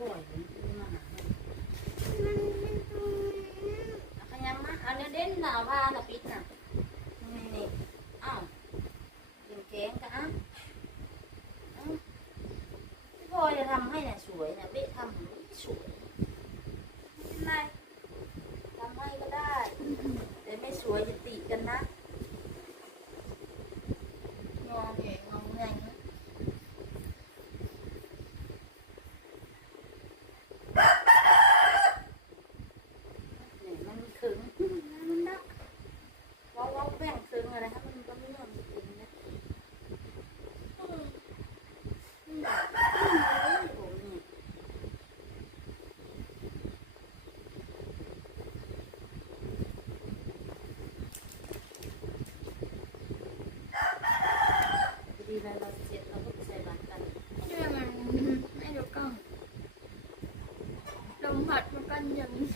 บ่อยเลยมาหามันมันเป็นตรงนี้เอาขยันมาเอาเนื้อเด่นน่ะเอาผ้าน่ะปิดน่ะนี่นี่อ้าวกินแกงกะอะเอ้าพี่พลอยจะทำให้น่ะสวยน่ะเบ๊ะทำสวยไม่เป็นไรทำให้ก็ได้แต่ไม่สวยจะติกันนะงอแงงอแงงนะเนี่ยมันขึงมันดักว้าวว้าวแบ่งขึงอะไรครับมันก็ไม่ยอมขึงนะอืมอืมโอ้โหนี่ ดีแล้วเราเสร็จเราก็ไปใส่บาตรกัน เรื่องมันให้ดูกล้องลมพัดมันกันยัง นี่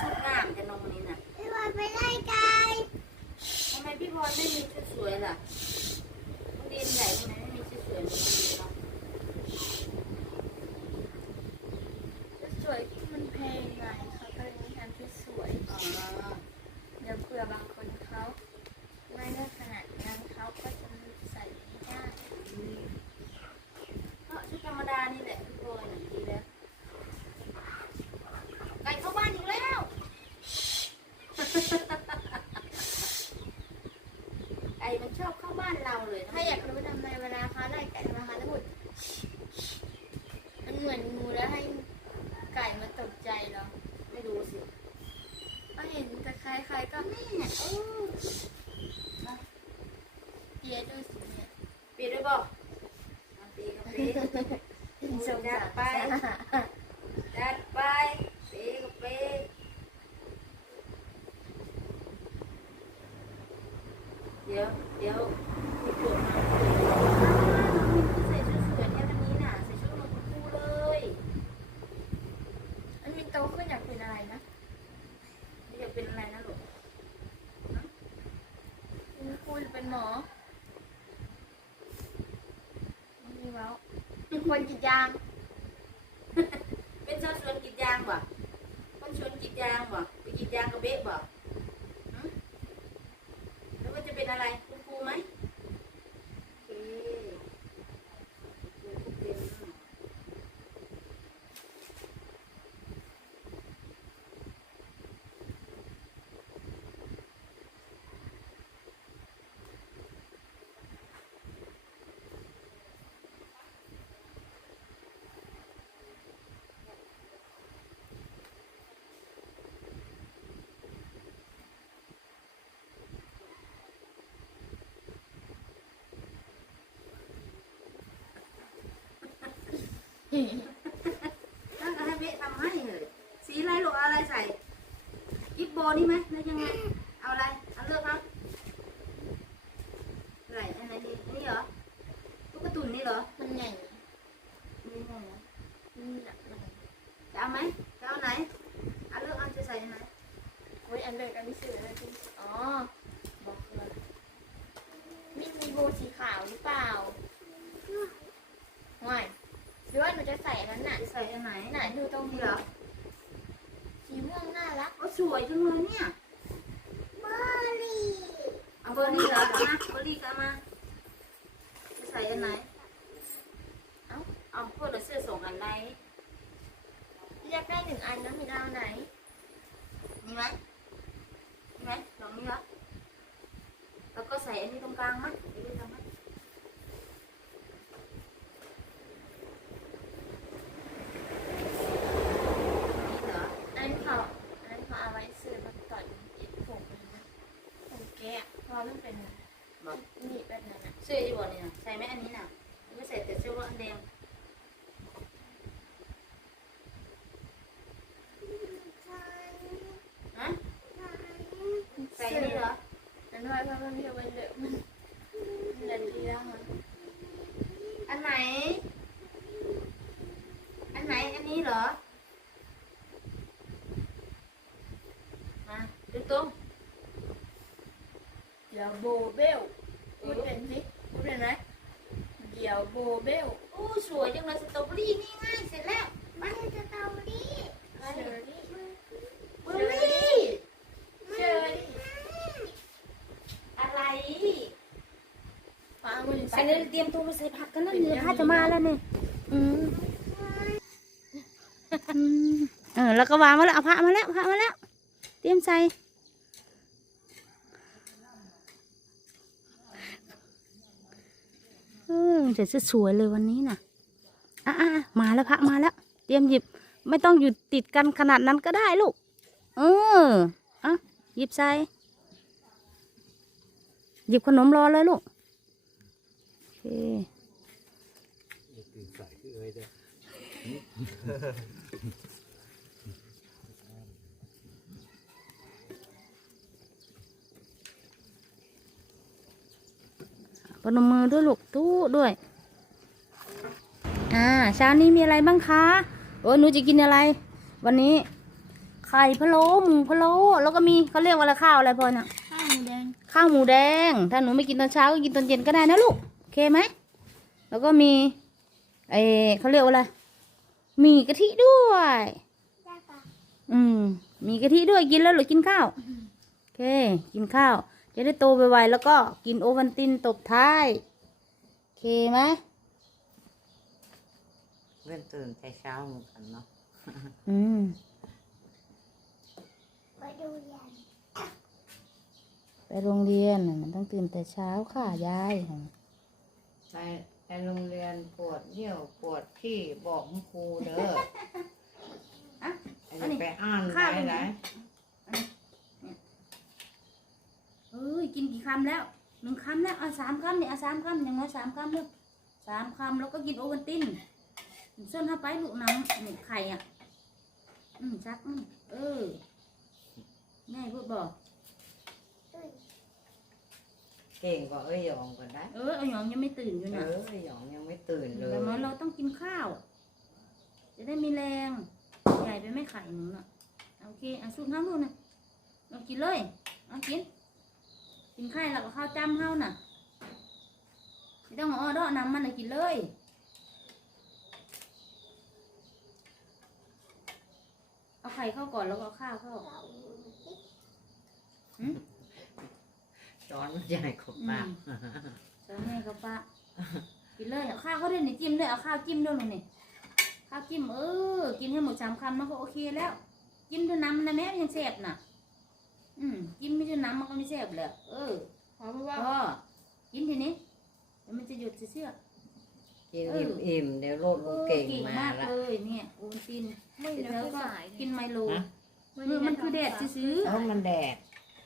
สุดงามจะนงนี้น่ะ พี่บอลไปไล่ไก่ ทำไมพี่พรไม่มี ชุดสวยล่ะโรงเรียนใหญ่ทำไมไม่มีชุดสวยเหมือนโรงเรียนเรา สวยมันแพงไงเขาก็เลยไม่ทำที่สวย อ๋อ เดี๋ยวเผื่อบางคนเขาไม่ได้ขนาดนั้นเขาก็จะใส่ไม่ได้ อืมก็ชุดธรรมดานี่แหละพี่พรน่ะดีแล้วไก่เข้าบ้านอีกแล้ว ไก่มันชอบเข้าบ้านเราเลยนะ ถ้าอยากรู้ทำไมเวลาเขาไล่ไก่มาเขาจะพูดมันเหมือนงูแล้วให้ไก่มาตกใจเหรอ ไม่ดูสิ ก็เห็นแต่ ใครๆก็เนี่ยเออเปียด้วยสิเนี่ยปีด้วยบอกเอาปีกับปีสงสารไปจัดไปป๊กับป๊เดี๋ยวเดี๋ยวปวดมาใส่ชุดสวยเนี่ยวันนี้น่ะ ใส่ชุดเหมือนคุณครูเลย อันมีโตขึ้นอยากเป็นอะไรนะ นี่จะเป็นอะไรนะลูก เป็นครูหรือเป็นหมอไม่มีเว้าเป็น คนกินยาง เป็นชาวสวนกินยางบ่คนสวนกินยางบ่ไปกินยางกับเบ๊ะบ่แล้วมันจะเป็นอะไรคุณครูไหมโอเคคุณครูเป็น ถ้าให้เบะทำให้เลยสีอะไรลูกเอาอะไรใส่ยิปโบนี่ไหมหรือยังไง เอาอะไร เอาเลือกครับอะไรอันไหนดีอันนี้เหรอตุ๊กตุนนี่เหรอมันใหญ่นี่ไงนะมันหนักหน่อยจะเอาไหมจะเอาไหน เอาเลือกเอาจะใส่อันไหนโอ้ยอันเดียวกันไม่ซื้อเลยจริงอ๋อ บอกเลยมีมีโบสีขาวหรือเปล่าไม่ห รือว่าหนูจะใส่อันนั้นน่ะจะใส่อันไหนไหนดูตรงนี่นี้เหรอสีม่วงน่ารักโอ้สวยจังเลยเนี่ย เบอร์รี่ เอาเบอร์รี่เหรอเอามาเบอร์รี่ก็เอามาจะใส่อันไหน เอาเอาพวกเราเสื้อส่งอันไหนอยากได้หนึ่งอันนะมีเอาไหนมีไหมมีไหมลองนี้เหรอแล้วก็ใส่อันนี้ตรงกลางมั้ยเดี๋ยวไปทำมั้ แล้วมันอยู่เป็นเดิมมันเดินทีแล้วะอันไหน อันไหน อันนี้เหรอ มาดูตุ้มเดี๋ยวโบเบลพูดเป็นสิพูดเป็นไหมเดี๋ยวโบเบลโอ้สวยจังเลยสตรอเบอรี่นี่ง่ายเสร็จแล้วมัสตรอเบอรี่สตรอเบอรี่ ฟ้ามันไปเลยเตรียมตัวไปใส่ผักกันแล้วนี่ข้าจะมาแล้วเนี่ยอืมอืมเออแล้วก็วางมาแล้วเอาผ้ามาแล้วผ้ามาแล้ว เตรียมใส่เออเดี๋ยวจะสวยเลยวันนี้น่ะอะอะอะมาแล้วพักมาแล้ว เตรียมหยิบไม่ต้องอยู่ติดกันขนาดนั้นก็ได้ลูก เอออะหยิบใส่หยิบขนมรอเลยลูกโอเค ตื่นสายคือเอ้ยเด้อปนมมือด้วยลูกตู้ด้วย อ่าเช้านี้มีอะไรบ้างคะ โอ้ยหนูจะกินอะไร วันนี้ ไข่พะโล้หมูพะโล้แล้วก็มีเขาเรียกว่าอะไรข้าวอะไรพอน่ะข้าวหมูแดง ข้าวหมูแดง ถ้าหนูไม่กินตอนเช้าก็กินตอนเย็นก็ได้นะลูกโอ เคไหม แล้วก็มีไอเขาเรียกว่าอะไร มีกะทิด้วยจ้าปะอืม มีกะทิด้วยกินแล้วหรือกินข้าว โอเค กินข้าว จะได้โตไวๆแล้วก็กินโอวันตินตบท้าย โอเคไหมเว้นตื่นแต่เช้าเหมือนกันเนาะ อืมไปดูเรียนไปโรงเรียนน่ะมันต้องตื่นแต่เช้าค่ะยาย ไปไปโรงเรียนปวดเยี่ยวปวดขี้บอกคุณครูเด้ออะไอ้ไปอ่านข้าวได้ไหนเอ้ยกินกี่คำแล้วหนึ่งคำแล้วเอาสามคำเนี่ยเอาสามคำอย่างน้อยสามคำเลยสามคำแล้วก็กินโอวันตินส้นห้าไปลูกน้ำหนึ่งไข่อะ อืมจักอืมเออแม่พูดบอกตุ้ยเก่งกว่าเอ้ยหยองก็ได้เออเอาหยองยังไม่ตื่นอยู่เอนะอเอ้ยหยองยังไม่ตื่นเลยแต่น้อยเราต้องกินข้าว จะได้มีแรงใหญ่ไปไม่ไข่หนูน่ะโอเคเอาสูตรเท่านู้นนะเรากินเลยเอากินกินไข่แล้วก็ข้าวจ้ำเท่าน่ะไม่ต้องเอาอ้อดอน้ำมันเลยกินเลย เอาไข่เข้าก่อนแล้วก็เอาข้าวเข้าเราคิดจอนมันใหญ่กว่าปากจะให้เขาปะกินเลยเอาข้าวเขาด้วยนี่จิ้มด้วยเอาข้าวจิ้มด้วยนี่ข้าวจิ้มเออกินให้หมดสามคำมันก็โอเคแล้วจิ้มด้วยน้ำนะแม่มันยังแซ่บน่ะ อืมจิ้มไม่ด้วยน้ำมันก็ไม่แซ่บเลยเออขอพูดว่าก็กินทีนี้เดี๋ยวมันจะหยุดเสื้อกินเอออิ่มๆเดี๋ยวโลดเอลูกอเก่งเก่งมามากแล้วเลยเนี่ยโอนตินไม่เสร็จแล้แล้ววก็ก็สายกินไมโลฮะเออมันคือแดดซื้อเพราะมันแดด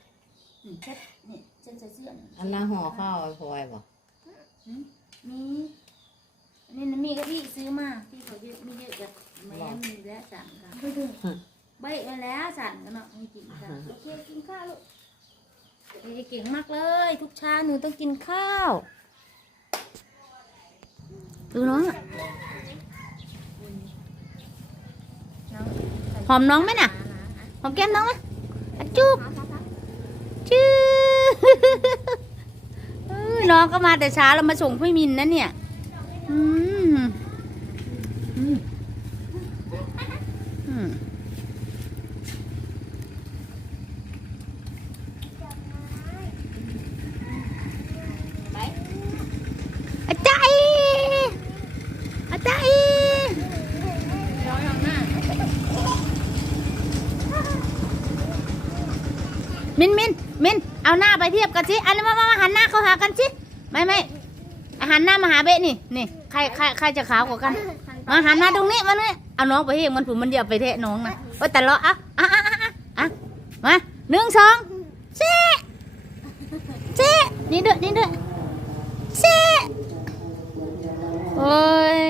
ๆอืมเช็ดนี่เช็ดใส่เสื้ออันนั้นห่อข้าวไอ้พลอยบอกมีอันนี้นะมีก็พี่ซื้อมาพี่เขาเยอะมีเยอะกับแม่มีแล้วสั่งค่ะใบมาแล้วสั่งกันเนาะให้กินค่ะโอเคกินข้าวลูกเอ้ยเก่งมากเลย ทุกเช้าหนูต้องกินข้าวดูน้องอะหอมน้องไหมน่ะหอมแก้มน้องไหมอะจุ๊บจื้อเอ้ย น้องก็มาแต่เช้าเรามาส่งพี่มินนะเนี่ย อืมอืมอืมอาจารย์อาจารย์ย้อนหลังหน้ามินมินมิน เอาหน้าไปเทียบกันสิอันนี้มามามาหันหน้าเข้าหากันสิไม่ไม่หันหน้ามาหาเบะนี่นี่ใครใครใครจะขาวกว่ากันมาหันมาตรงนี้มาเนี่ยเอาน้องไปเทมันผมมันเดียวไปเทะน้องนะโอ้ยแต่ละอะอะอะอะอะมาหนึ่งสองเซ่เซ่นี่ด้วยนี่ด้วยเซ่โอ้ย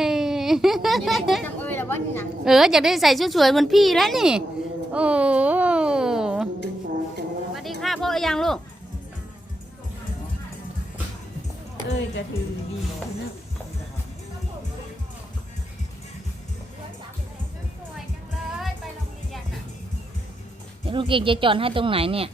ยังได้จำเอ้ยแล้วว่านี่นะเอออยากได้ใส่ชุดสวยเหมือนพี่แล้วนี่ โอ้ อ้ยกระถือดีนะลูกเก่งจะจอดให้ตรงไหนเนี่ย